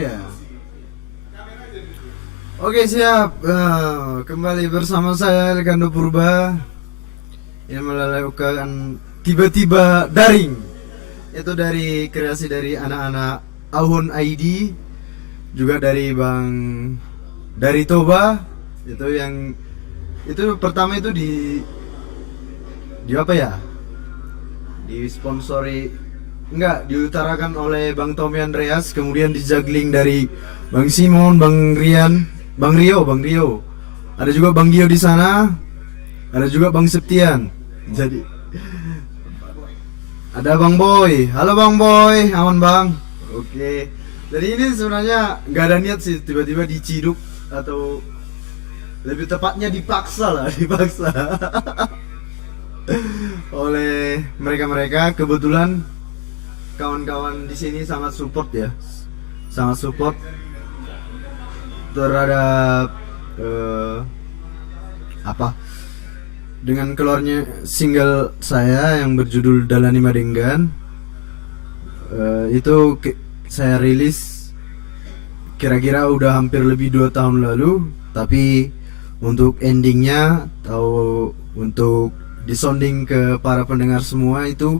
ya. Oke siap. Kembali bersama saya Elkando Purba yang melakukan tiba-tiba daring. Itu dari kreasi dari anak-anak Auhun ID, juga dari dari Toba. Itu yang itu pertama itu di apa ya? Disponsori enggak, diutarakan oleh Bang Tommy Andreas, kemudian dijuggling dari Bang Simon, Bang Rio. Ada juga Bang Gio di sana. Ada juga Bang Septian. Jadi ada Bang Boy. Halo Bang Boy, aman Bang? Oke. Jadi ini sebenarnya nggak ada niat sih, tiba-tiba diciduk atau lebih tepatnya dipaksa oleh mereka. Kebetulan kawan-kawan di sini sangat support ya, sangat support terhadap dengan keluarnya single saya yang berjudul Dalani Madenggan. Itu saya rilis kira-kira udah hampir lebih 2 tahun lalu, tapi untuk endingnya atau untuk disounding ke para pendengar semua itu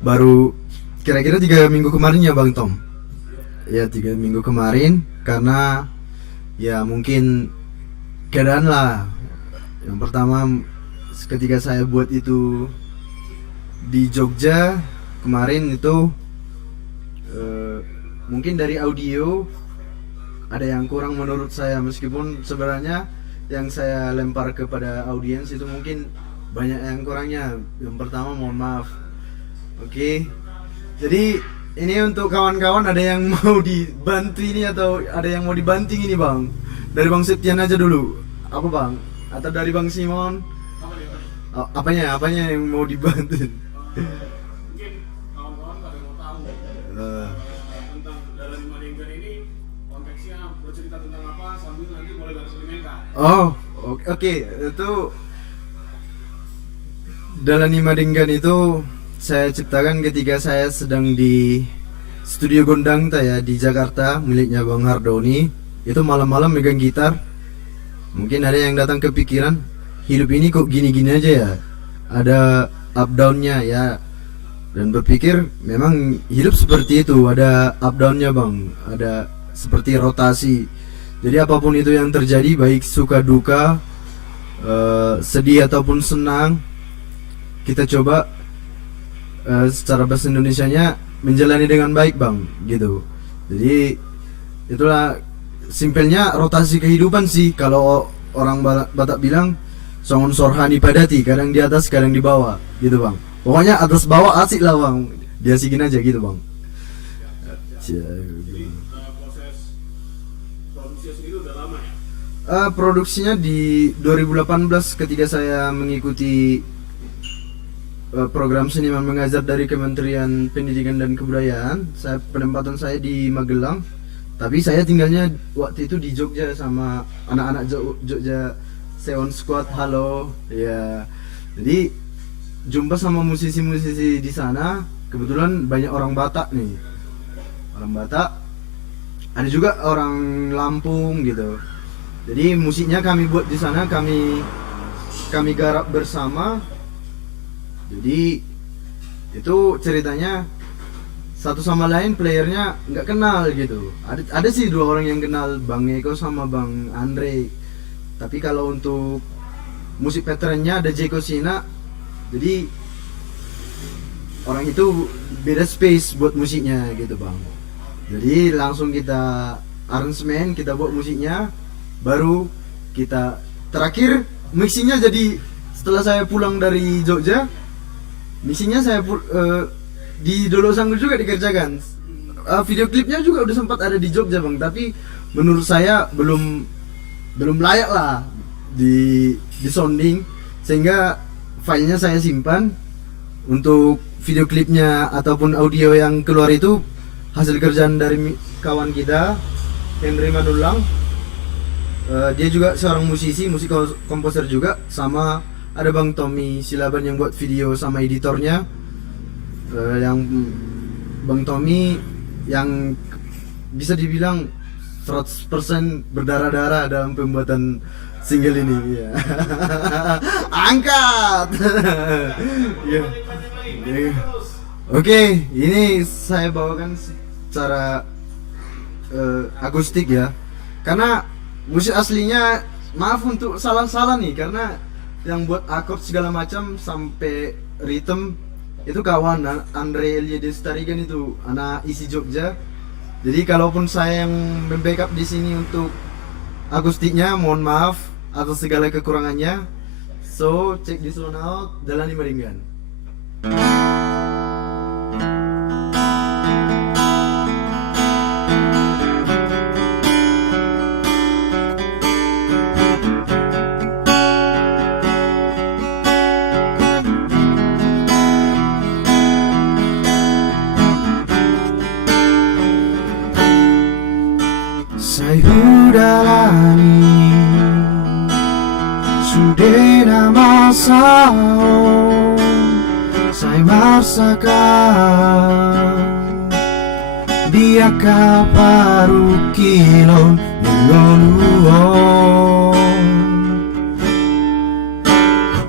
baru kira-kira 3 minggu kemarin ya Bang Tom. Ya 3 minggu kemarin, karena ya mungkin keadaan lah. Yang pertama ketika saya buat itu di Jogja kemarin itu mungkin dari audio ada yang kurang menurut saya, meskipun sebenarnya yang saya lempar kepada audiens itu mungkin banyak yang kurangnya. Yang pertama mohon maaf. Oke. Jadi ini untuk kawan-kawan, ada yang mau dibantu ini atau ada yang mau dibanting ini Bang? Dari Bang Septian aja dulu. Apa Bang? Atau dari Bang Simon? Apanya yang mau dibantu? Mungkin kawan-kawan pada mau tahu tentang Dalani Madenggan ini konteksnya bercerita tentang apa, sambil nanti boleh bereksperimenkan. Oh, oke. Itu Dalani Madenggan itu saya ciptakan ketika saya sedang di studio Gondang ya di Jakarta miliknya Bang Hardoni. Itu malam-malam megang gitar. Mungkin ada yang datang kepikiran, hidup ini kok gini-gini aja ya, ada up down-nya ya. Dan berpikir memang hidup seperti itu, ada up down-nya Bang, ada seperti rotasi. Jadi apapun itu yang terjadi, baik suka duka, sedih ataupun senang, kita coba secara bahasa Indonesianya menjalani dengan baik Bang, gitu. Jadi itulah simpelnya rotasi kehidupan sih. Kalau orang Batak bilang songon sorhani padati, kadang di atas kadang di bawah, gitu Bang. Pokoknya atas bawah asik lah Bang, diasikin aja gitu Bang. Jadi proses produksi sendiri udah lama ya? Produksinya di 2018 ketika saya mengikuti program seniman mengajar dari Kementerian Pendidikan dan Kebudayaan. Penempatan saya di Magelang, tapi saya tinggalnya waktu itu di Jogja sama anak-anak Jogja Seon Squad. Halo ya. Jadi jumpa sama musisi-musisi di sana. Kebetulan banyak orang Batak nih, orang Batak, ada juga orang Lampung gitu. Jadi musiknya kami buat di sana, kami garap bersama. Jadi itu ceritanya satu sama lain playernya nggak kenal gitu. Ada sih 2 orang yang kenal, Bang Eko sama Bang Andre. Tapi kalau untuk musik patternnya ada Jeko Sina. Jadi orang itu beda space buat musiknya gitu Bang. Jadi langsung kita aransemen, kita buat musiknya, baru kita terakhir mixingnya. Jadi setelah saya pulang dari Jogja, mixingnya saya di Dolo Sanggul juga dikerjakan. Video klipnya juga udah sempat ada di Jogja Bang, tapi menurut saya belum layak lah di sounding, sehingga filenya saya simpan. Untuk video klipnya ataupun audio yang keluar itu hasil kerjaan dari kawan kita Henry Manulang. Dia juga seorang musisi, musik komposer juga, sama ada Bang Tommy Silaban yang buat video sama editornya. Yang Bang Tommy yang bisa dibilang 100% berdarah-darah dalam pembuatan single ini ya. Angkat. Ya. Ya. Oke, ini saya bawakan secara akustik ya. Karena musik aslinya, maaf untuk salah-salah nih, karena yang buat akord segala macam sampai rhythm itu kawan Andre Elie Destarigan, itu anak isi Jogja. Jadi kalaupun saya yang membackup di sini untuk akustiknya, mohon maaf atas segala kekurangannya. So check this one out, Dalani Maringgan. Sayudalani Sudena masao Say marsakan Dia kaparu kilon Ningoluon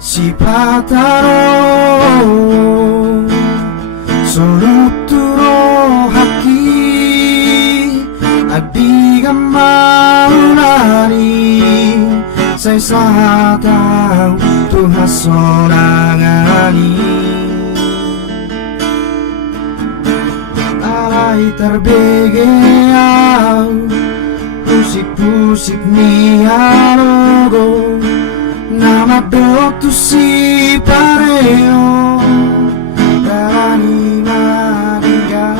Si pataro Soluturo haki Adiga maulari Say sahatang Tuhan solangani Alay terbegeau Pusik-pusik nialogo Nama doktu si pareo Dalani Maringgan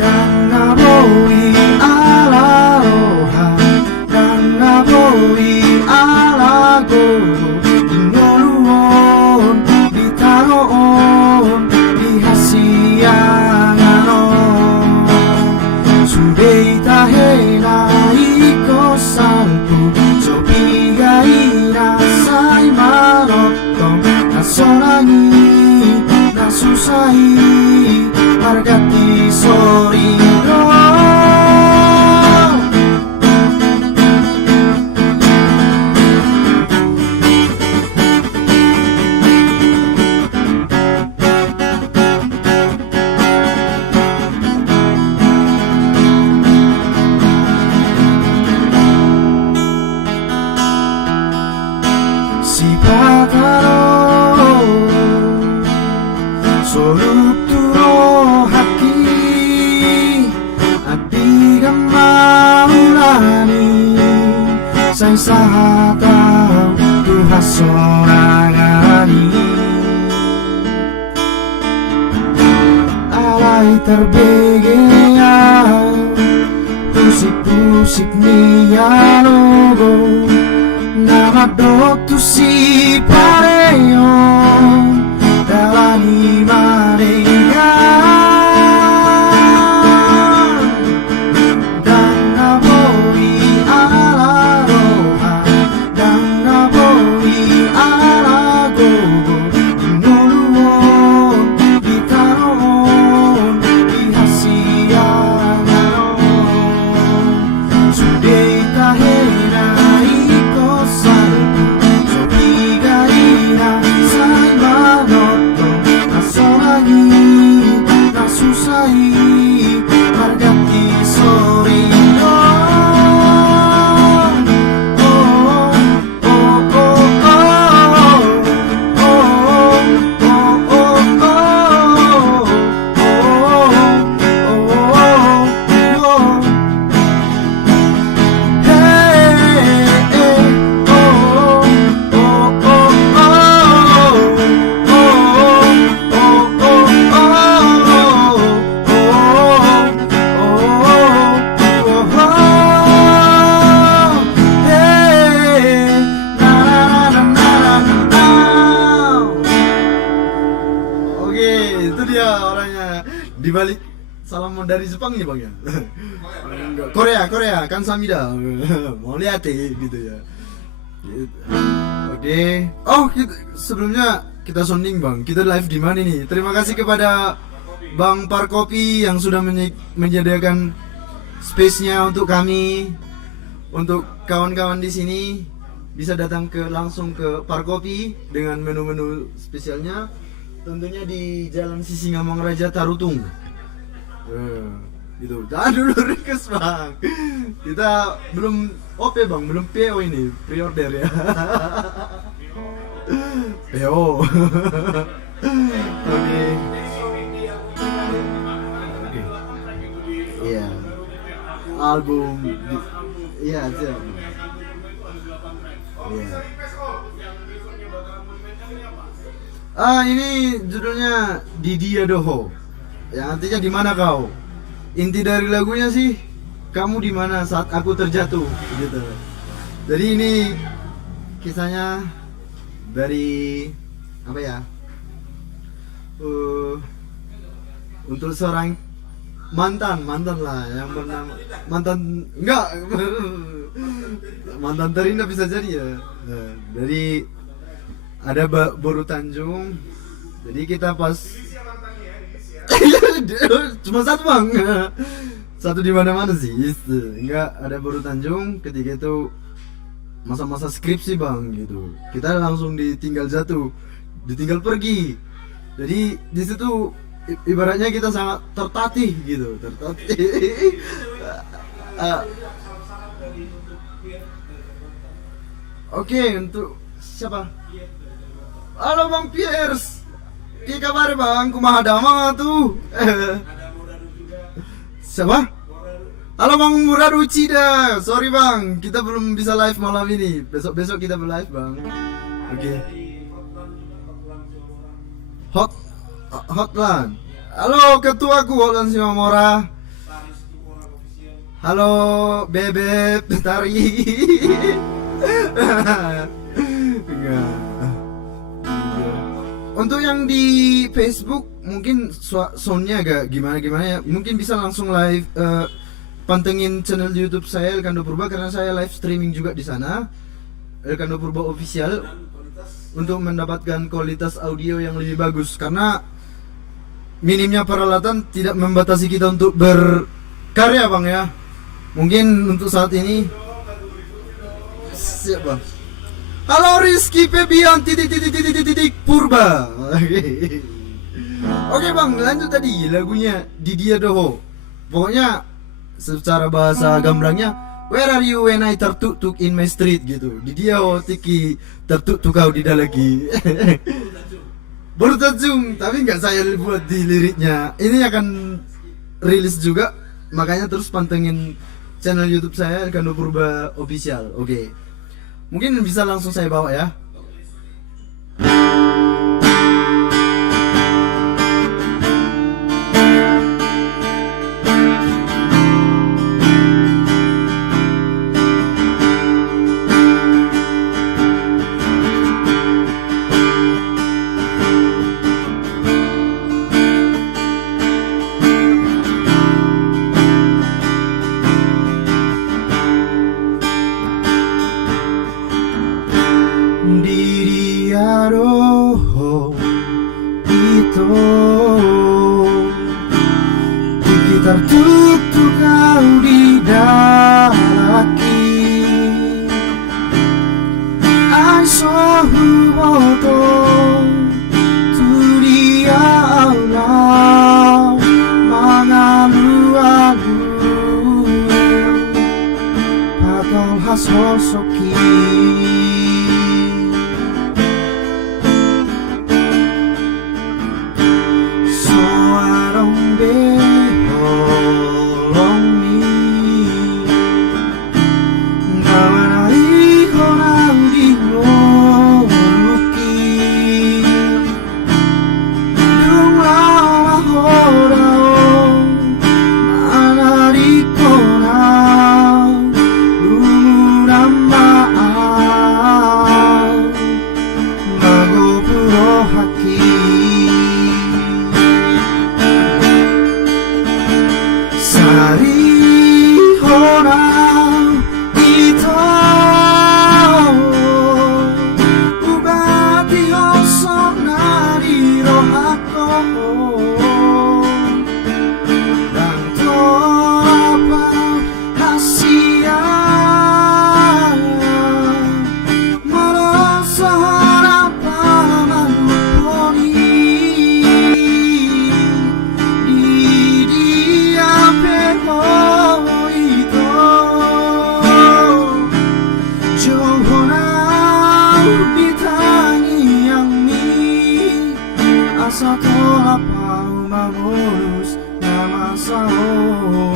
Dan naboi ala roha Dan naboi ala gogo Ingoluon Ditaroon Dihasianganon Sudei tahela iko salpu Sobigaira say marotong Nasorangi Nasusai Margati sorino Si pataro Soluturo haki Adiga maulani Say sahatau Tuhan sorangani Alay terbegeau Pusik-pusik nialogo Nama doktu si pareo Dalani Maringgan Dan naboi ala roha Dan naboi ala gogo Inoluon Ditaroon Dihasianganon Sudei tahena iko salpu Sobigaira say manotong Nasorangi Nasusai Margati sorino Itu dia orangnya di balik salam dari Jepang nih bang ya. Korea Kansamida. Mau lihat gitu ya. Oke. Oh sebelumnya kita sounding bang. Kita live di mana nih? Terima kasih kepada Bang Parkopi yang sudah menyediakan space-nya untuk kami. Untuk kawan-kawan di sini bisa datang langsung ke Parkopi dengan menu-menu spesialnya. Tentunya di Jalan Sisingamang Raja Tarutung. Gitu. Jangan dulu request bang. Kita belum OP bang, belum PO ini, pre-order ya. PO. Oke. Iya. Album. Iya siap. Iya. Ini judulnya Didia Doho. Yang artinya di mana kau? Inti dari lagunya sih, kamu di mana saat aku terjatuh, gitu. Jadi ini kisahnya dari apa ya? Untuk seorang mantan lah yang bernama mantan terindah bisa jadi ya. Dari ada Boru Tanjung. Jadi kita pas cuma satu bang, satu di mana sih? Enggak, ada Boru Tanjung. Ketika itu masa-masa skripsi bang, gitu. Kita langsung ditinggal pergi. Jadi di situ ibaratnya kita sangat tertatih gitu, Oke, untuk siapa? Halo Bang Piers. Ki kabar Bang? Kumaha damang tuh? Siapa? Halo Bang Murad Ucida. Sorry Bang, kita belum bisa live malam ini. Besok kita live Bang. Oke. Hotline. Halo ketuaku Hotline Simamora. Halo Bebek Tari. Untuk yang di Facebook mungkin soundnya agak gimana ya. Mungkin bisa langsung live pantengin channel YouTube saya Elkando Purba, karena saya live streaming juga di sana. Elkando Purba Official, untuk mendapatkan kualitas audio yang lebih bagus, karena minimnya peralatan tidak membatasi kita untuk berkarya bang ya. Mungkin untuk saat ini siap bang. Halo Rizky Febian Purba. Oke bang, lanjut tadi lagunya Didia Doho. Pokoknya secara bahasa gamblangnya, where are you when I tertuk in my street gitu. Didia tiki tertuk kau di lagi. Baru Tanjung, tapi nggak saya buat di liriknya. Ini akan rilis juga, makanya terus pantengin channel YouTube saya Elkando Purba Official. Oke. Mungkin bisa langsung saya bawa ya. Roho itu dikitar tutup kau di dalaki asohu moto turia Allah mangalu-alu patol hasosoki Asatolapau mamulus namasao.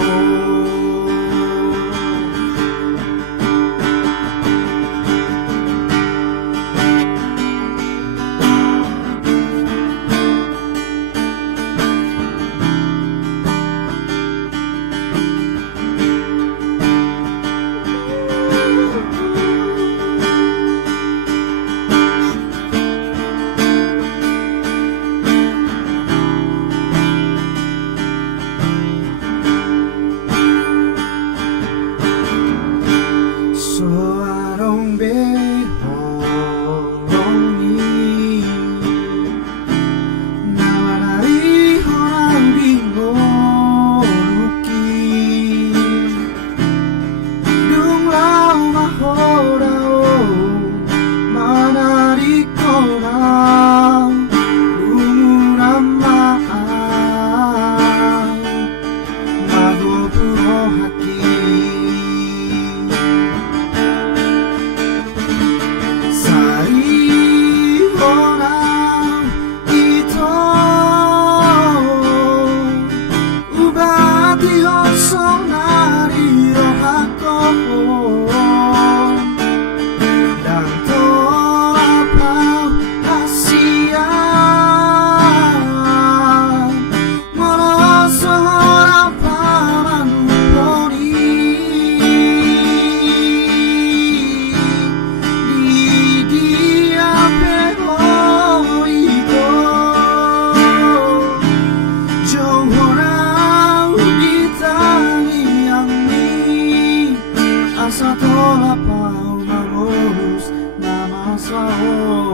Asatolapau mamulus namasao.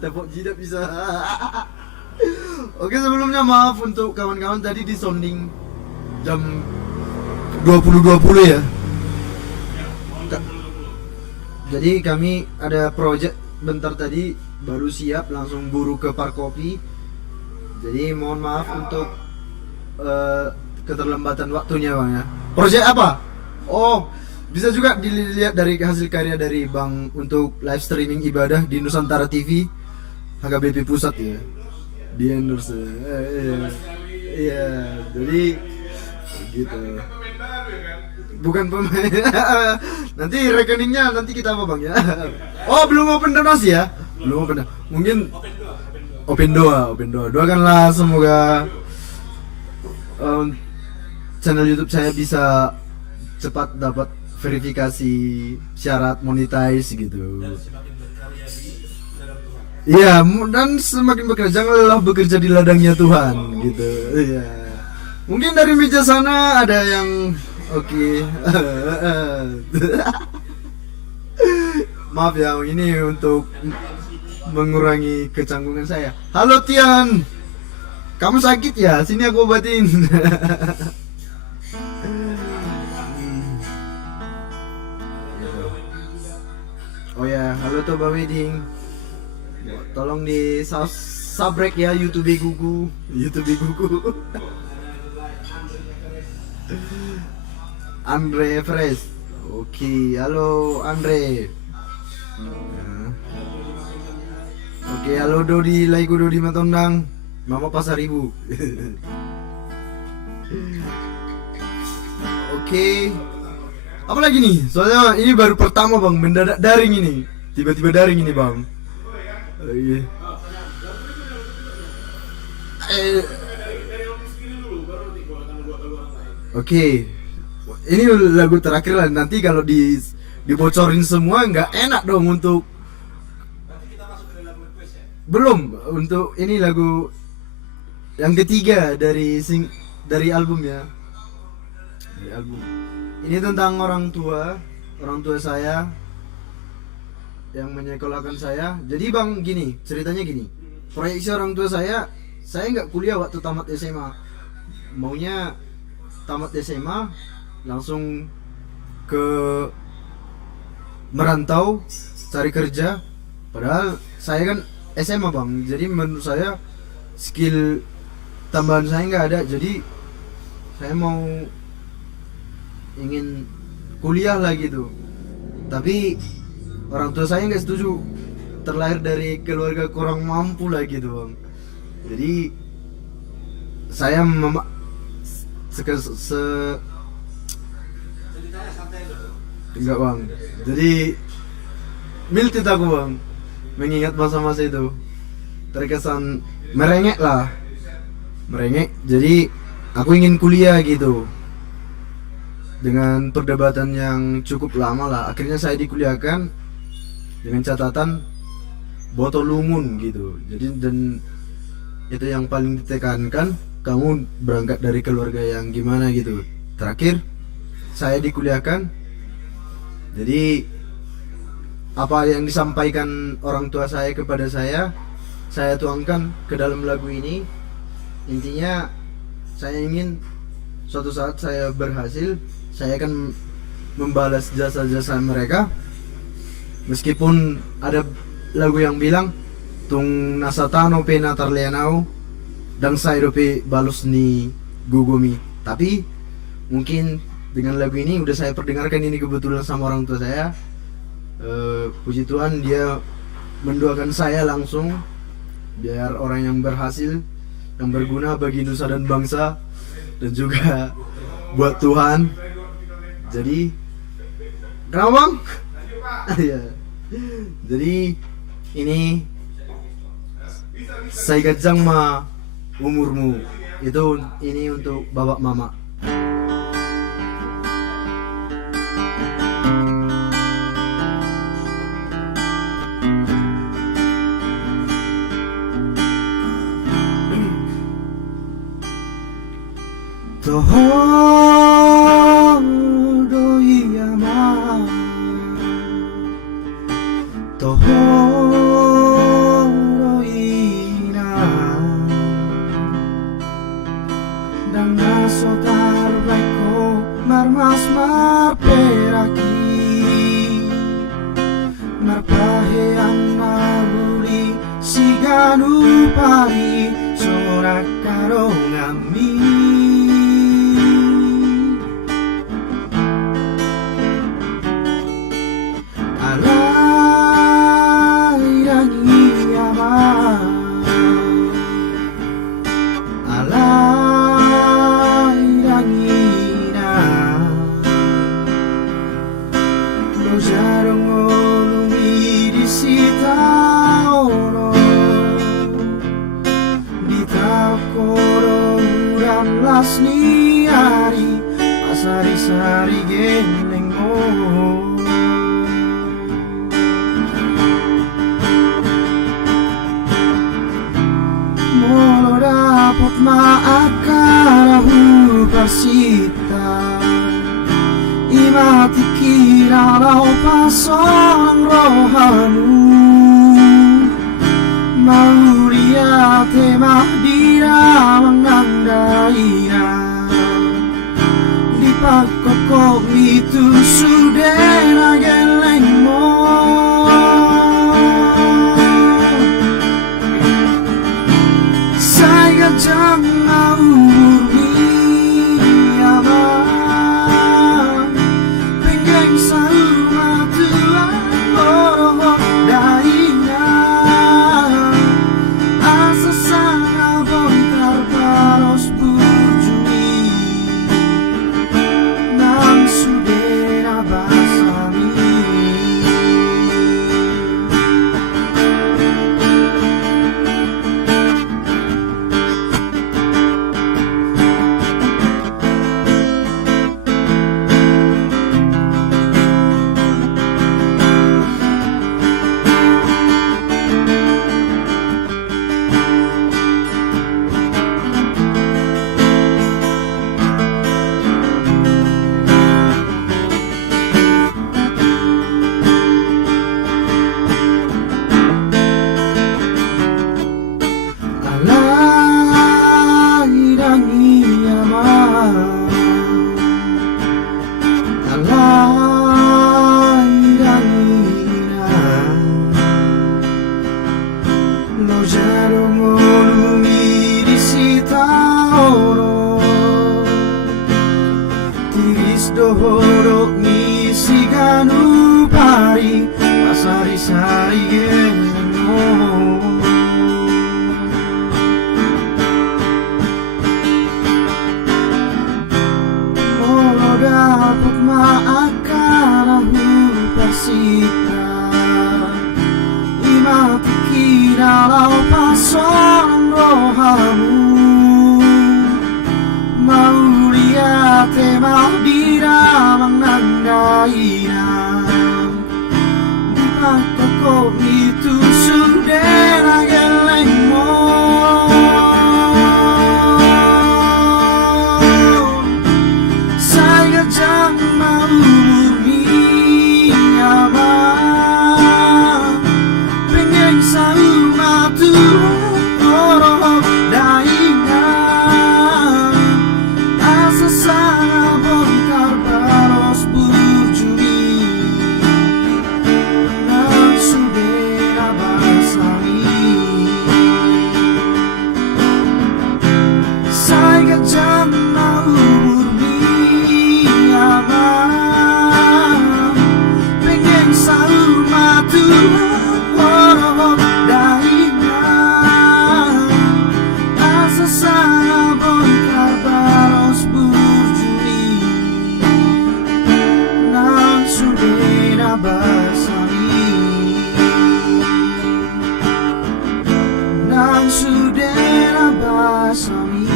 Tepuk jidat bisa. Oke, sebelumnya maaf untuk kawan-kawan tadi di sounding jam 20.20 ya. Jadi kami ada project bentar tadi, baru siap langsung buru ke Parkopi. Jadi mohon maaf untuk keterlambatan waktunya Bang ya. Project apa? Oh, bisa juga dilihat dari hasil karya dari Bang untuk live streaming ibadah di Nusantara TV HKBP Pusat ya. Di endorse. Iya, jadi gitu. Bukan pemain. Nanti rekeningnya nanti kita apa Bang ya? Oh, belum open donasi ya? Belum open. Mungkin open doa. Doakanlah semoga channel YouTube saya bisa cepat dapat verifikasi syarat monetize gitu. Iya, dan semakin bekerja janganlah bekerja di ladangnya Tuhan gitu. Iya. Mungkin dari meja sana ada yang oke. Maaf ya, ini untuk mengurangi kecanggungan saya. Halo Tian, kamu sakit ya? Sini aku obatin. Oh ya, halo Toba Wedding. Tolong di subscribe ya YouTube Gugu. Andre Fresh. Oke, halo Andre. Oke, halo Dodi, Laiku Dodi Matondang. Mama Pasar Ibu. Oke. Apa lagi nih? Soalnya ini baru pertama Bang, mendadak daring ini. Tiba-tiba daring ini Bang. Iya. Oke. Ini lagu terakhir lah. Nanti kalau dibocorin semua nggak enak dong untuk. Belum untuk ini lagu yang ketiga dari album ya. Dari album. Ini tentang orang tua saya yang menyekolahkan saya. Jadi bang, gini ceritanya gini. Proyeksi orang tua saya nggak kuliah waktu tamat SMA. Maunya tamat SMA langsung ke merantau cari kerja. Padahal saya kan SMA bang. Jadi menurut saya skill tambahan saya nggak ada. Jadi saya mau ingin kuliah lah gitu. Tapi orang tua saya nggak setuju. Terlahir dari keluarga kurang mampu lah gitu bang. Jadi saya enggak bang. Jadi miltit aku bang. Mengingat masa-masa itu terkesan merengek lah. Merengek. Jadi aku ingin kuliah gitu. Dengan perdebatan yang cukup lama lah, akhirnya saya dikuliahkan dengan catatan botol lungun gitu. Jadi dan itu yang paling ditekankan, kamu berangkat dari keluarga yang gimana gitu. Terakhir saya dikuliahkan. Jadi apa yang disampaikan orang tua saya kepada saya tuangkan ke dalam lagu ini. Intinya saya ingin suatu saat saya berhasil, saya akan membalas jasa-jasa mereka. Meskipun ada lagu yang bilang tung nasatano pe natarleanau dan saya dope balus ni gugumi. Tapi mungkin dengan lagu ini udah saya perdengarkan ini kebetulan sama orang tua saya. Puji Tuhan dia mendoakan saya langsung biar orang yang berhasil, yang berguna bagi nusa dan bangsa dan juga buat Tuhan. Jadi kenapa bang? Iya. Jadi ini saya gajang ma umurmu itu ini untuk bapak mama. Toho iyama toho ina dan naso tarbeko marmas marperaki marpahean maruli siganu pari sorak karongami. Lasni hari pasari-sari genengmo molo dapat maakarahu persita imati kira lau pasang rohanu mau lihat temah dira mengandainya di pakokok itu sudah gelengmo saya jangan umurni abang penggeng sama Tuhan loroh dainya asa sana bontar paros bujui nang sudera basa dohodok misi ganu pari pasari-sari genmo. Oh dapat maakkan aku pasita imati kinalau pasang rohamu mau lihat mau diramang nanggainam di pakak kok itu sudah gelengmo. Saya jangan mau murni nyaman pengen sama tuh orang daingan asa sana bongkar baros burjuni dan sudah basami. Saya jangan mau murni nyaman pengen sama tuh orang daingan asa sana bongkar baros burjuni nan sudah basami, nan sudah basami.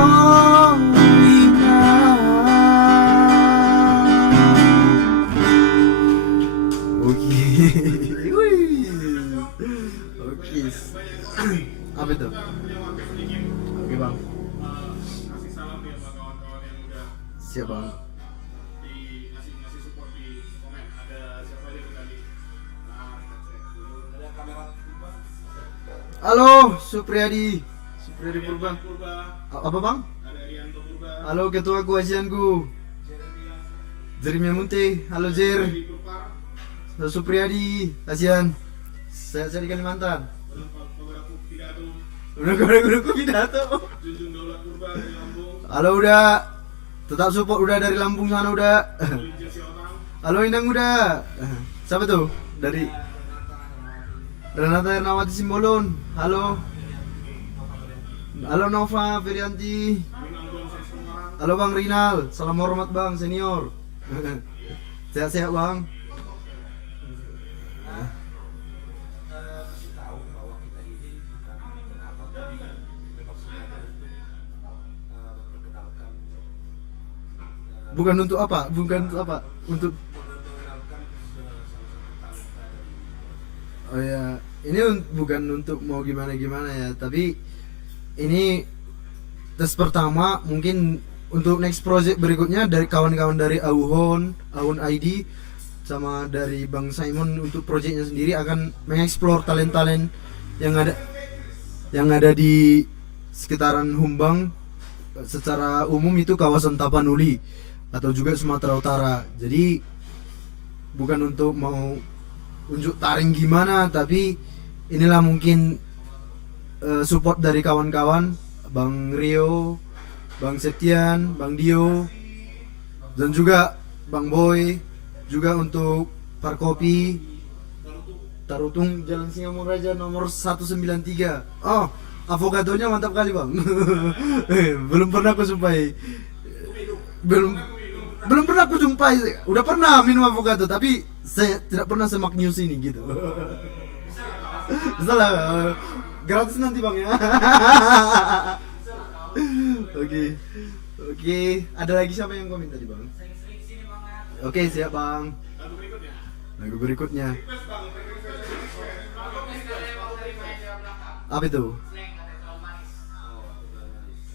Oh oke. Oke. Apa itu? Oke bang. Kasih salam ya sama kawan-kawan yang udah Siap bang. ngasih support di komen. Ada siapa aja tuh tadi? Nah, kita cek dulu. Ada kamera Purba. Halo Supriyadi Purba. Purba. Apa bang? Ada Rianto Purba. Halo ketua keasianku Jeremia Munte. Halo Jer. Di Purpa. Halo Supriyadi Asian. Saya di Kalimantan. Beberapa pidato. Udah gue pidato. Junjung Daulat Purba dari Lampung. Halo udah. Tetap support udah dari Lampung sana udah. Linja Siotang. Halo Inang udah. Siapa tuh? Dari Renata Ernawati Simbolon. Halo. Halo Nova Ferianti. Minang Bonsai Semarang. Halo Bang Rinal. Salam hormat Bang senior. Sehat-sehat Bang. Bukan untuk apa? Untuk oh ya, ini bukan untuk mau gimana ya, tapi ini tes pertama. Mungkin untuk next project berikutnya dari kawan-kawan dari Auhon ID sama dari Bang Simon untuk projectnya sendiri akan mengeksplor talent-talent yang ada di sekitaran Humbang, secara umum itu kawasan Tapanuli atau juga Sumatera Utara. Jadi bukan untuk mau unjuk taring gimana, tapi inilah mungkin support dari kawan-kawan Bang Rio, Bang Septian, Bang Dio, dan juga Bang Boy, juga untuk Parkopi Tarutung Jalan Singamaraja nomor 193. Oh, avokadonya mantap kali Bang. Belum pernah aku jumpai. Belum pernah aku jumpai. Udah pernah minum avocado, tapi saya tidak pernah semak news ini gitu. Bisa lah, gratis nanti Bang ya. Oke. Ada lagi siapa yang komen tadi Bang? Oke, siap Bang. Lagu berikutnya. Apa itu?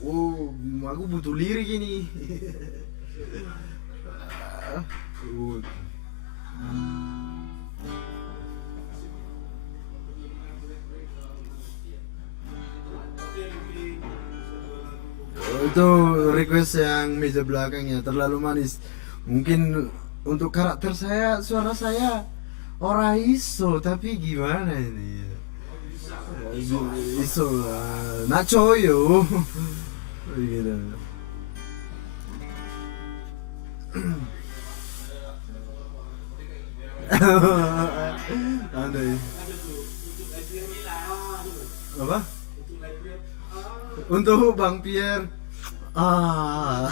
Oh, aku butuh lirik ini. Itu request yang meja belakangnya terlalu manis. Mungkin untuk karakter saya, suara saya ora iso, tapi gimana ini? Iso lah, nacho yo. Gitu. Ada ya. Apa? Untuk Bang Pierre. Ah.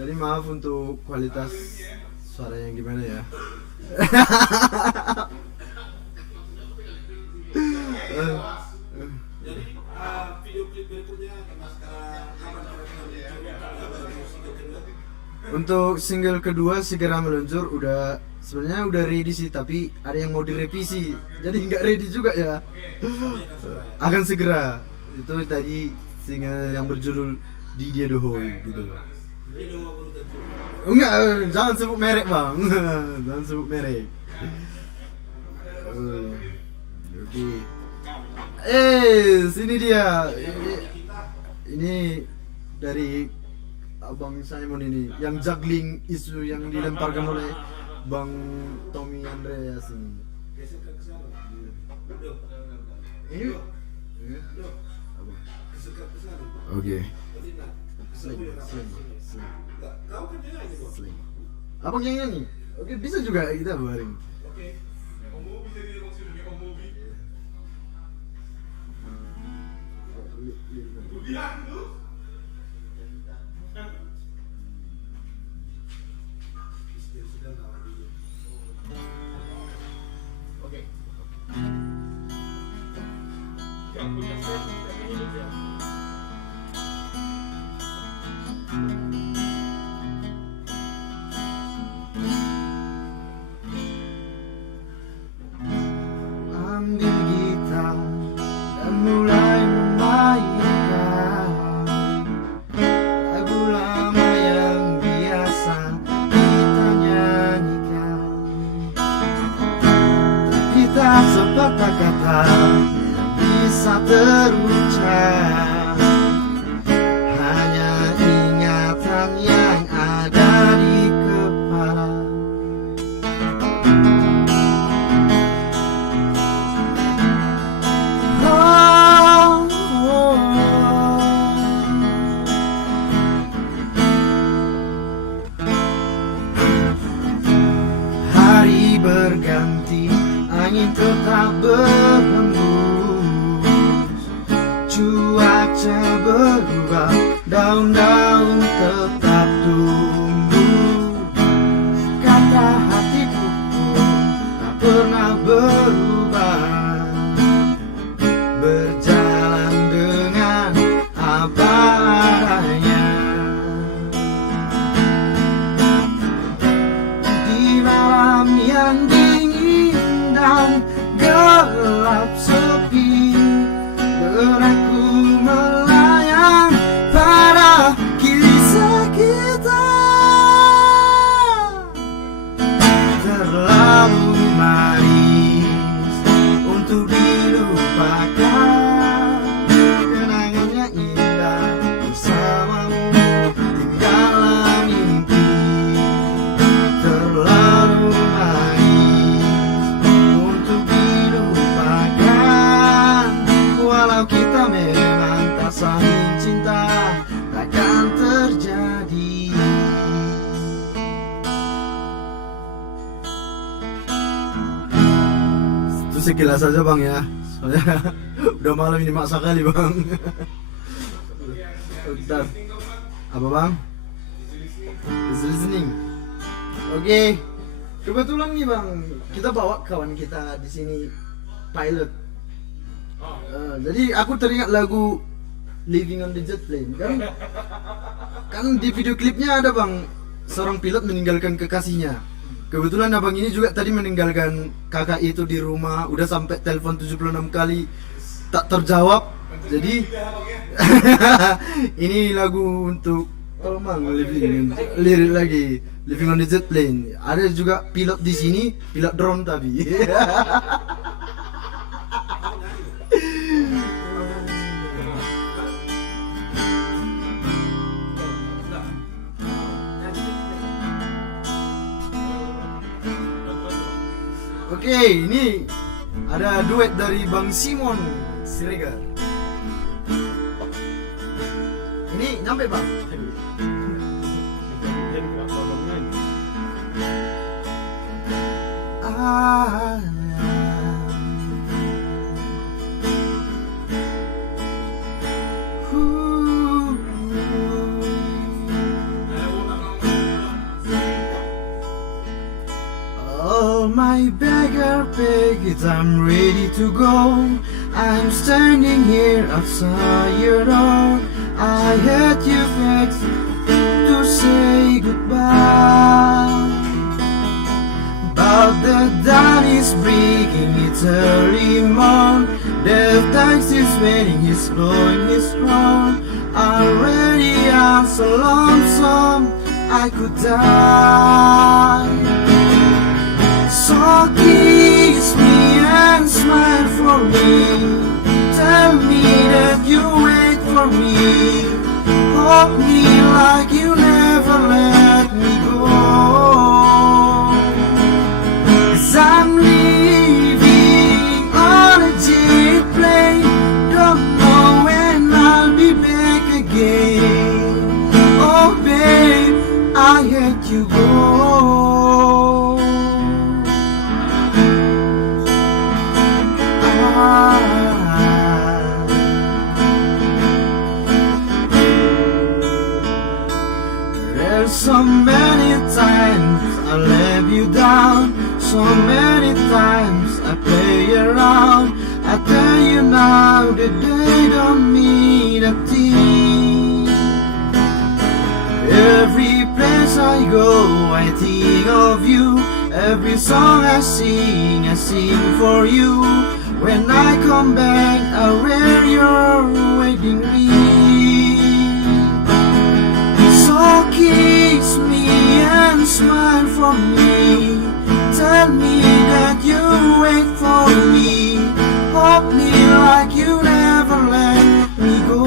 Jadi maaf untuk kualitas suara yang gimana ya. Jadi video klip berikutnya kapan Untuk single kedua segera meluncur, sebenarnya udah ready sih, tapi ada yang mau direvisi, jadi nggak ready juga ya. Akan segera. Itu tadi single yang berjudul Didier Dohoy gitu. Enggak, jangan sebut merek bang. Jangan sebut merek. Oke. Sini dia. Ini dari Abang Simon ini, yang juggling isu yang dilemparkan oleh Bang Tommy Andreas ini. Ini. Oke. Sling. Abang yang nyanyi? Oke, bisa juga kita bareng. Yang punya set ini ya. Ambil gitar dan mulai memainkan lagu lama yang biasa kita nyanyikan. Tapi tak sepatah kata yang bisa terucap, hanya ingatan yang ada di kepala. Hari berganti, angin tetap berhembus, cuaca berubah, daun-daun tetap tumbuh. Kata hatiku pun tak pernah berubah, berjalan dengan apa adanya. Di malam yang dingin dan gelap sepi, berakku melayang pada kisah kita. Terlalu manis untuk dilupakan, kenangannya indah bersamamu tinggallah mimpi. Terlalu manis untuk dilupakan, walau kita memang tak saling cinta, takkan terjadi. Itu sekilas saja bang ya, soalnya udah malam ini maksa kali bang. Bentar. Apa bang? Is listening. Oke, kebetulan nih bang, kita bawa kawan kita di sini pilot. Jadi aku teringat lagu Living on the Jet Plane kan di video klipnya ada bang, seorang pilot meninggalkan kekasihnya. Kebetulan abang ini juga tadi meninggalkan kakak itu di rumah, udah sampai telepon 76 kali tak terjawab. Jadi ini lagu untuk bang, lirik lagi Living on the Jet Plane. Ada juga pilot di sini, pilot drone tapi. Oke, ini Ada duet dari Bang Simon Siregar. Ini nyampe bang? Jadi tolongnya Oh my beggar pigs, I'm ready to go. I'm standing here outside your door. I had you begs to say goodbye, but the dawn is breaking, it's early morn. The taxi is waiting, he's blowing his horn. Already I'm so lonesome, I could die. So kiss me and smile for me. Tell me that you wait for me. Hold me like you never let me go. 'Cause I'm leaving on a jet plane. Don't know when I'll be back again. Oh babe, I hate you go. There's so many times I let you down, so many times I play around. I tell you now that they don't mean a thing. Every place I go, I think of you. Every song I sing for you. When I come back, I'll wear your wedding ring. So kiss me and smile for me. Tell me that you wait for me. Hold me like you never let me go.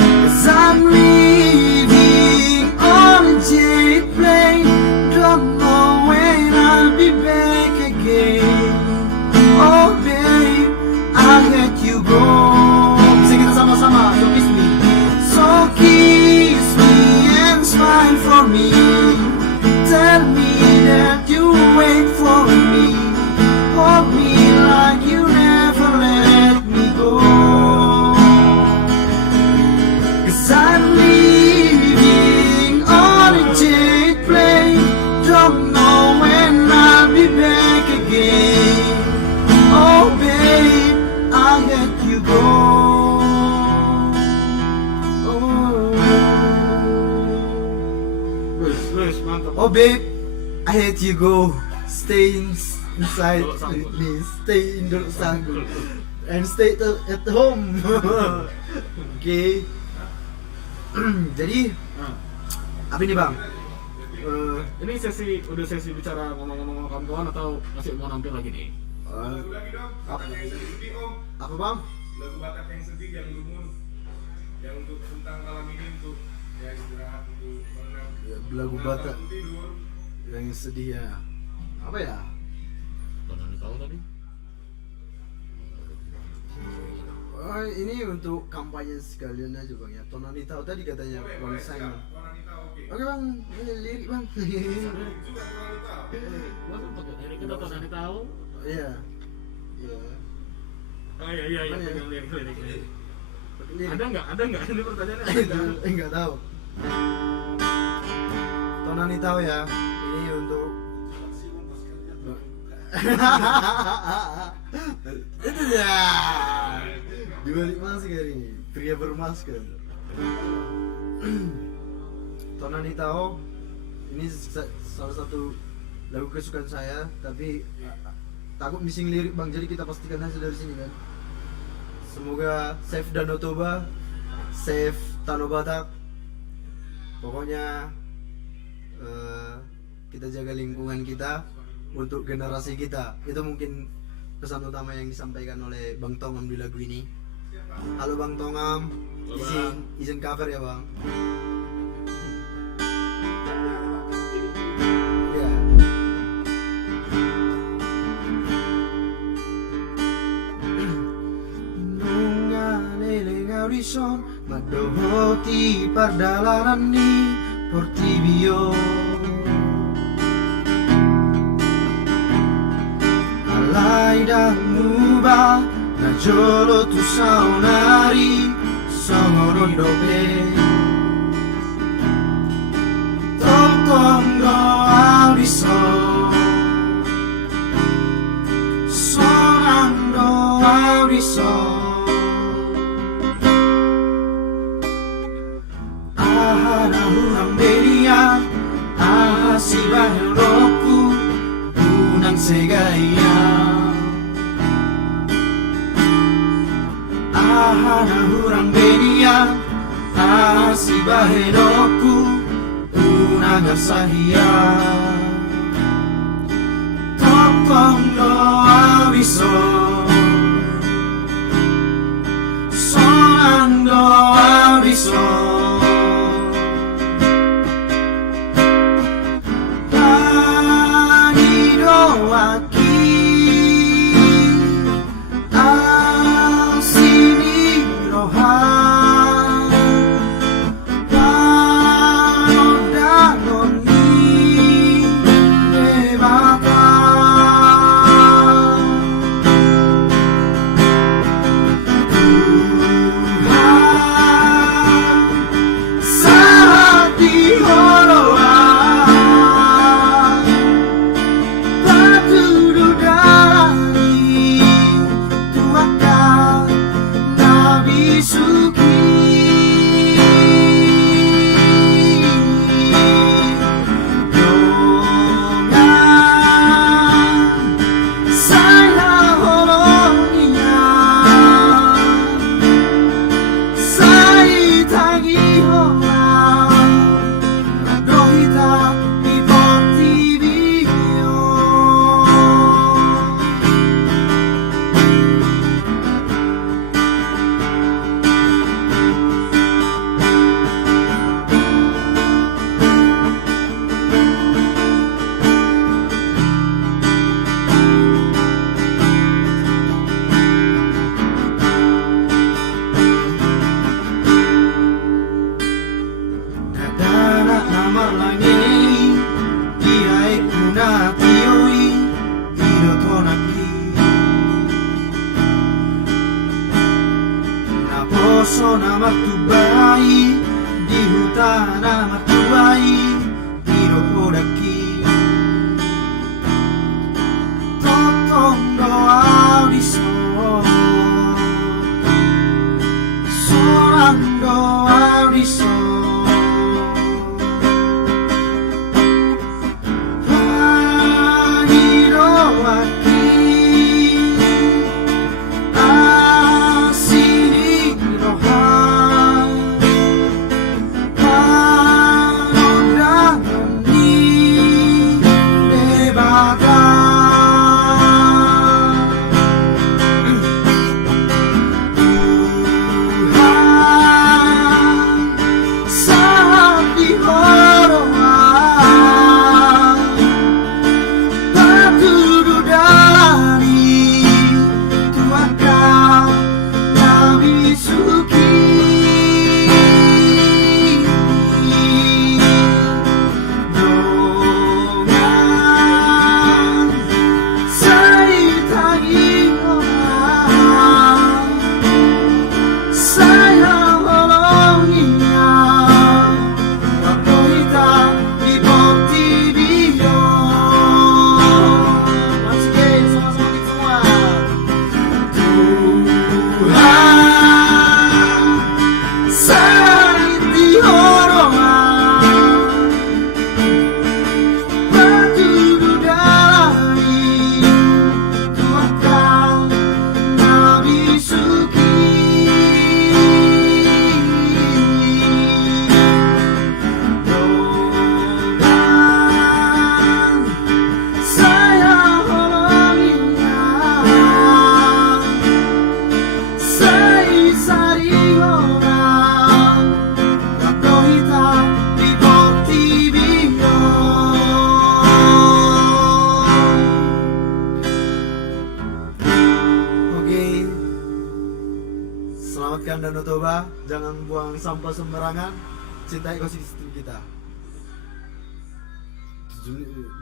'Cause I'm leaving on a jet plane. Don't know when I'll be back again. Oh babe, I let you go. Bisa kita sama-sama, so kiss me. So kiss me and smile for me. Tell me that you wait for me. Hold me like you never let me go. 'Cause I'm leaving on a jet plane. Don't know when I'll be back again. Oh babe, I let you go. Luis, mantap. Oh babe, I hate you go. Stay inside with me. Stay in the sanggul. And stay at home. Oke. Jadi Nah, apa ini bang? ini udah sesi bicara ngomong-ngomong kawan-kawan atau masih mau nampil lagi nih? Lagu lagi dong, Apa? Batak yang sedih om. Apa bang? Lagu Batak yang sedih, yang lumun, yang untuk tentang malam ini untuk ya istirahat untuk Ya, lagu Batak untuk tidur. yang sedih ya. Apa ya? Tonton tahu tadi? Oh, ini untuk kampanye sekalian aja bang ya. Tonani tahu tadi katanya Boleh, bang boleh, Simon. siap. Wanita oke. Oke bang, ini lirik bang. Lirik juga wanita. Gua sempet ya, dari kita tadi tahu. Iya. Iya. Oh iya, Mana ya? pegang lirik. Lirik. Ada nggak? Ini pertanyaannya ada nggak? Enggak tahu. Tonani tahu ya. Ini untuk itu ya. Dibalik masker ini, pria bermasker. Tonani tahu. Ini salah satu lagu kesukaan saya, tapi takut missing lirik bang, jadi kita pastikan aja dari sini kan. Semoga save Danau Toba, save Tanah Batak. Pokoknya kita jaga lingkungan kita untuk generasi kita. Itu mungkin pesan utama yang disampaikan oleh Bang Tongam di lagu ini. Halo Bang Tongam, izin cover ya bang. Ya. bison madohoti pardalaran ni Portibio. Alai dan mubah na jolo tu saunari songoron dobe. Tong do auriso sonang do auriso. Ahana hurang beria si bahel roku unang segaya. Ahana hurang beria si bahel roku unang asahia. Tong do aviso sonang do aviso. Sona matubai di hutana matuai tiro podaki. Totong do auriso sorang do auriso. rekan Danau Toba, jangan buang sampah sembarangan, cintai ekosistem kita.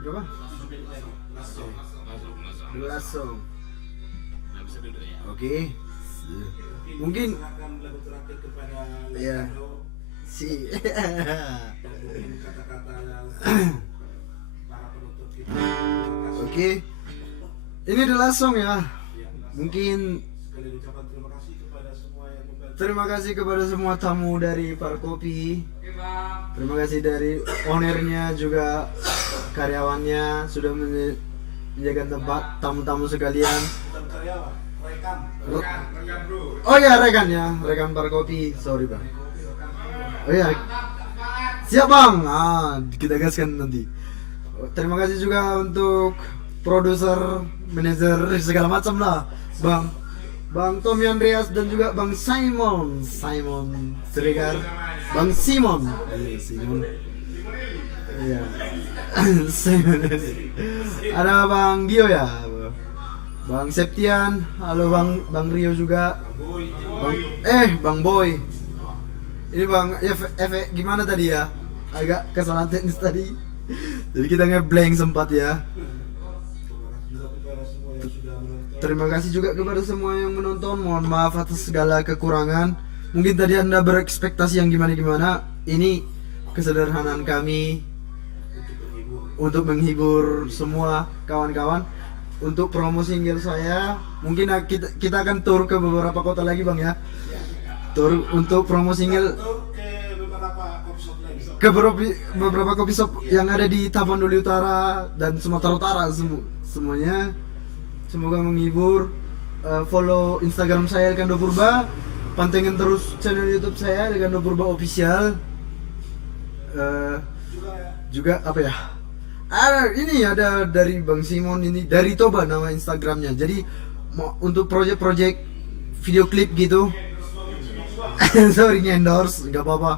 Berapa? Langsung. Oke. Mungkin Silakan lagu terakhir kepada ya Leandro. si Mungkin kata-kata yang para penutup kita. Terima kasih. Oke. Ini adalah song ya. Ya, Mungkin sekali ucapan terima kasih kepada semua yang membantu. terima kasih kepada semua tamu dari Parkopi. Terima kasih dari ownernya juga karyawannya sudah menjaga tempat, tamu-tamu sekalian. Bukan karyawan, rekan. Rekan bro. Oh ya rekan Parkopi. Sorry bang. Oh ya. Siap bang. Kita gaskan nanti. Terima kasih juga untuk produser, manajer segala macam lah, Bang Tommy Andreas dan juga Bang Simon Serigar, Bang Simon. Iya. Simon. Ada Bang Gio ya, Bang Septian, halo Bang Rio juga, Bang Boy. Ini Bang efek gimana tadi ya? Agak kesalahan teknis tadi. Jadi kita ngeblank sempat ya. Terima kasih juga kepada semua yang menonton. Mohon maaf atas segala kekurangan. Mungkin tadi Anda berekspektasi yang gimana-gimana. Ini kesederhanaan kami untuk menghibur semua kawan-kawan. Untuk promo single saya, mungkin kita akan tour ke beberapa kota lagi Bang ya. Tour untuk promo single Ke beberapa coffee shop lagi. ke beberapa coffee shop yang ada di Tapanuli Utara dan Sumatera Utara semuanya. Semoga menghibur. Follow Instagram saya Elkando Purba, pantengin terus channel YouTube saya Elkando Purba Official. Juga apa ya? Ini ada dari Bang Simon, ini dari Toba nama Instagramnya. Jadi untuk project video klip gitu. Sorry endorse, nggak apa-apa.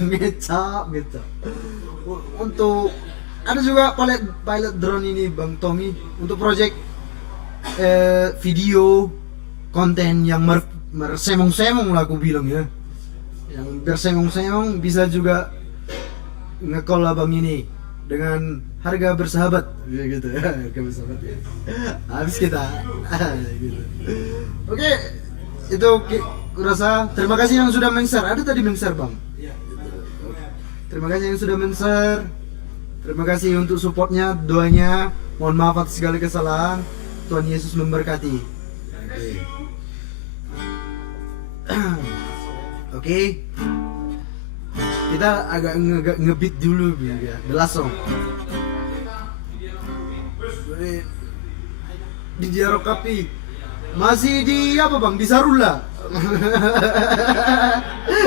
Ngecap. Untuk ada juga pilot drone ini Bang Tommy untuk project video konten yang bersemong-semong lah aku bilang ya, yang bersemong-semong bisa juga nge-call abang ini dengan harga bersahabat gitu ya, harga bersahabat ya. Habis kita gitu. Oke, itu kurasa. Terima kasih yang sudah men-share. Ada tadi men-share Bang. Terima kasih yang sudah men-share. Terima kasih untuk supportnya, doanya. Mohon maaf atas segala kesalahan. Tuhan Yesus memberkati. Oke. Kita agak ngebeat dulu ya. The last song. Di Jarok Kapi. Masih di apa Bang? Di Sarula.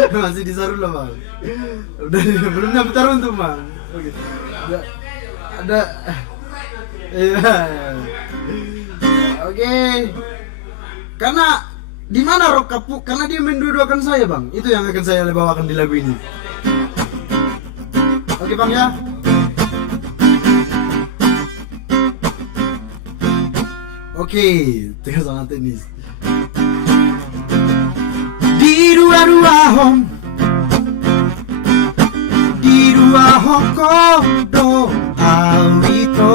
Masih di Sarula Bang. Udah belum dapat untuk Bang. Oke. Ada iya. Oke. Karena di mana Rock Kapuk? Karena dia mendudukan saya, Bang. Itu yang akan saya bawakan di lagu ini. Oke, Bang ya. Oke, tinggal sangat tenis. Di dua-dua home Hokodo Awito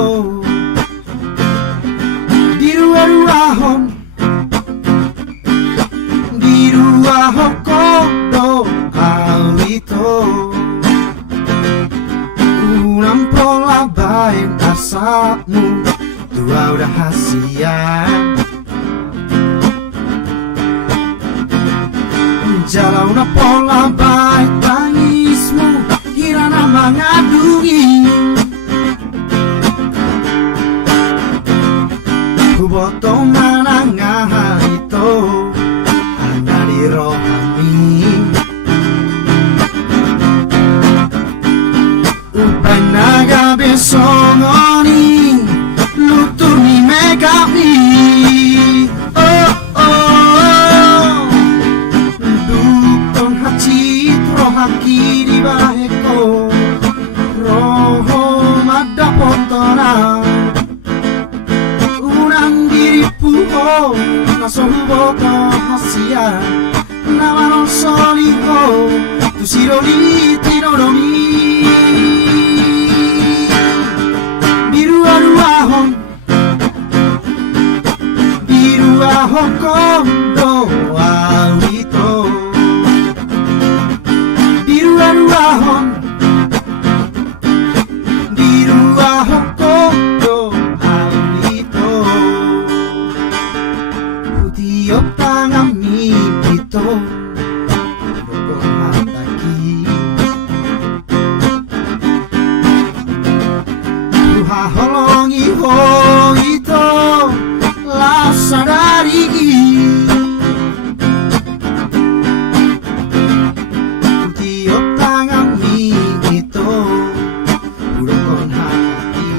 di dua hom di dua Hokodo Awito ulang pola baik asamu dua udah hasian jalan pola baik tangismu kirana mengadungi Kuboto manangah itu hanya di rohani Upai naga besongoni lutuni megami Oh oh Dukton hachi rohaki di baheko roho mada potona unang diripu Mas Boto Hasia Nawaron Soliho Tushironi Tinoroni Biru Aruahon Biru Ahokondo Awito Biru Aruahon Biru Ahokondo Awito Putiok tangami ito Rokong hataki Tuha holongi ho ito Lasadari Putiok tangami ito Rokong hataki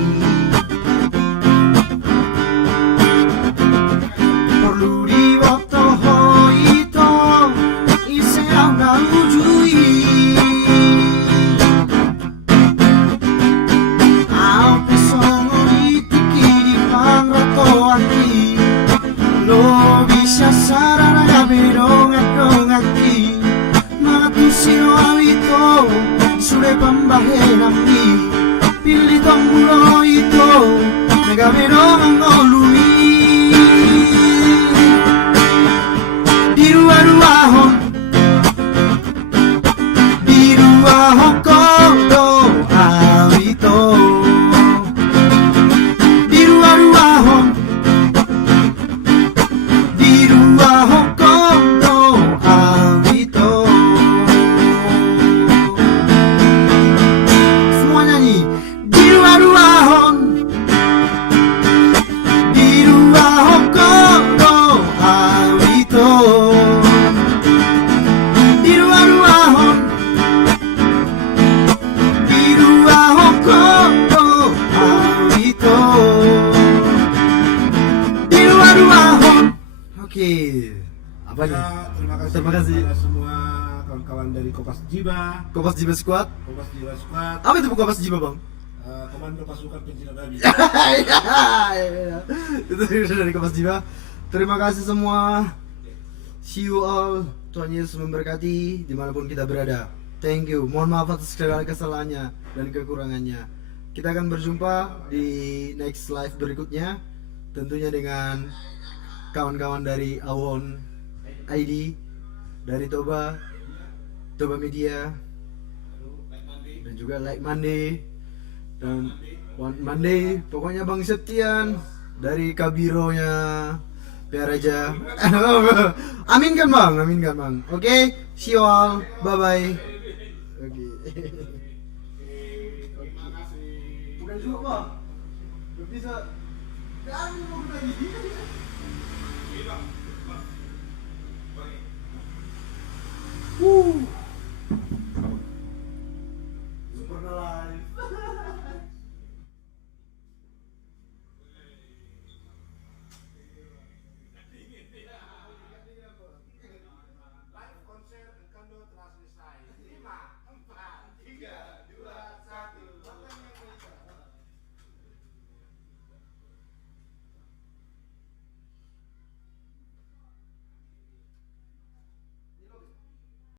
Perlu waktu ho ito Iseang nalujui Au pesongori tikiri pangroto aki Lo bisa sarana gabirong aki Mga tusino awito Sure pambahe nami Pilih tombulo ito Nagabirong ang olui Diruaruahon Diruahokondo awito Diruaruahon Diruahokondo awito Semua nyanyi Diruaruahon Diruahokondo awito Diruaruahon Diruahokondo awito Diruaruahon. Oke, apa nih? Terima kasih Terima kasih. kepada semua kawan-kawan dari Kopas Jiba Kopas Jiba Squad. Kopas Jiba Squad, Apa itu Kopas Jiba, Bang? Komando Pasukan Penjina Babi. Itu dari Kopas Jiba. Terima kasih semua. See you all. Tuhan Yesus memberkati dimanapun kita berada. Thank you. Mohon maaf atas segala kesalahannya dan kekurangannya. Kita akan berjumpa di next live berikutnya. Tentunya dengan kawan-kawan dari Awon ID, dari Toba Media, dan juga Like Monday dan One Monday. Pokoknya Bang Septian dari Kabironya PR aja. Amin kan Bang? Oke, see you all. Bye bye. Oke. Bukan juga Bang. Gak bisa. Jangan mau lagi.